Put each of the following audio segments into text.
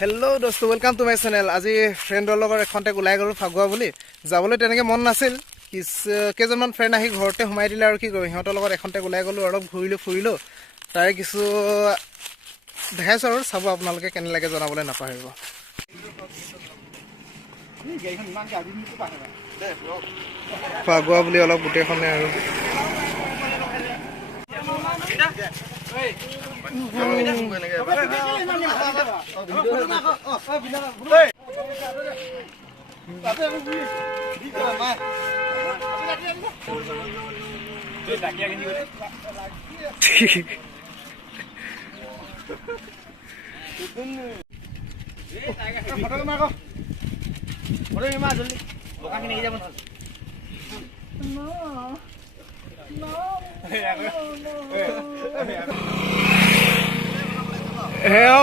Hello' দোস্ত, welcome to my channel. আজি ফ্ৰেণ্ডৰ লগত এখনতে ওলাই গ'লোঁ ফাগুৱা বুলি। যাবলৈ তেনেকৈ মন নাছিল, কেইজনমান ফ্ৰেণ্ড আহি ঘৰতে সোমাই দিলে আৰু কি কৰোঁ, সিহঁতৰ লগত এখনতে ওলাই গ'লোঁ, অলপ ফুৰিলোঁ। তাৰে কিছু দেখাইছোঁ আৰু চাব আপোনালোকে, কেনে লাগে জনাবলৈ নাপাহৰিব। ফাগুৱা বুলি অলপ গোটেইখনে আৰু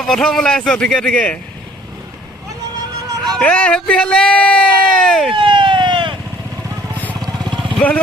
প্ৰথম ওলাই আছো। ঠিকে হেপী হলে বল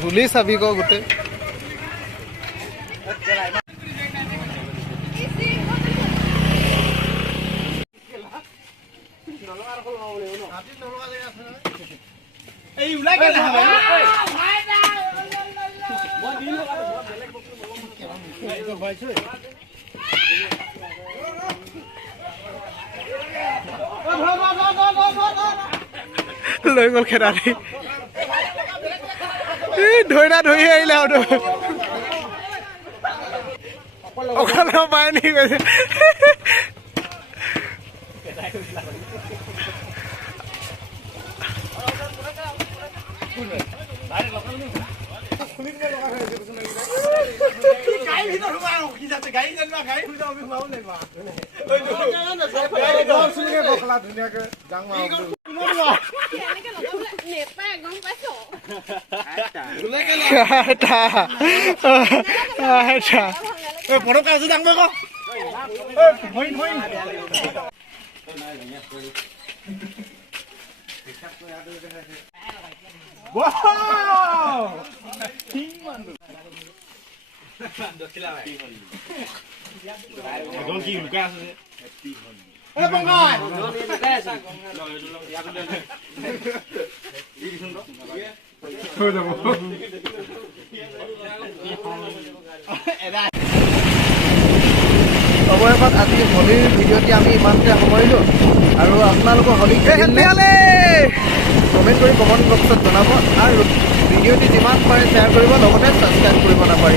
ধূলি চাবি ক গোটেই। লৈ গ'ল খেদাৰি, ধৰি আহিলে আৰু অকলে পায় নি কৈছে। অৱশেষত আজি হোলীৰ ভিডিঅ'টি আমি ইমানতে সামৰিলোঁ। আৰু আপোনালোকৰ হোলী কমেণ্ট কৰি কমেণ্ট বক্সত জনাব, আৰু ভিডিঅ'টি যিমান পাৰে শ্বেয়াৰ কৰিব, লগতে ছাবস্ক্ৰাইব কৰিব নাপাহৰিব।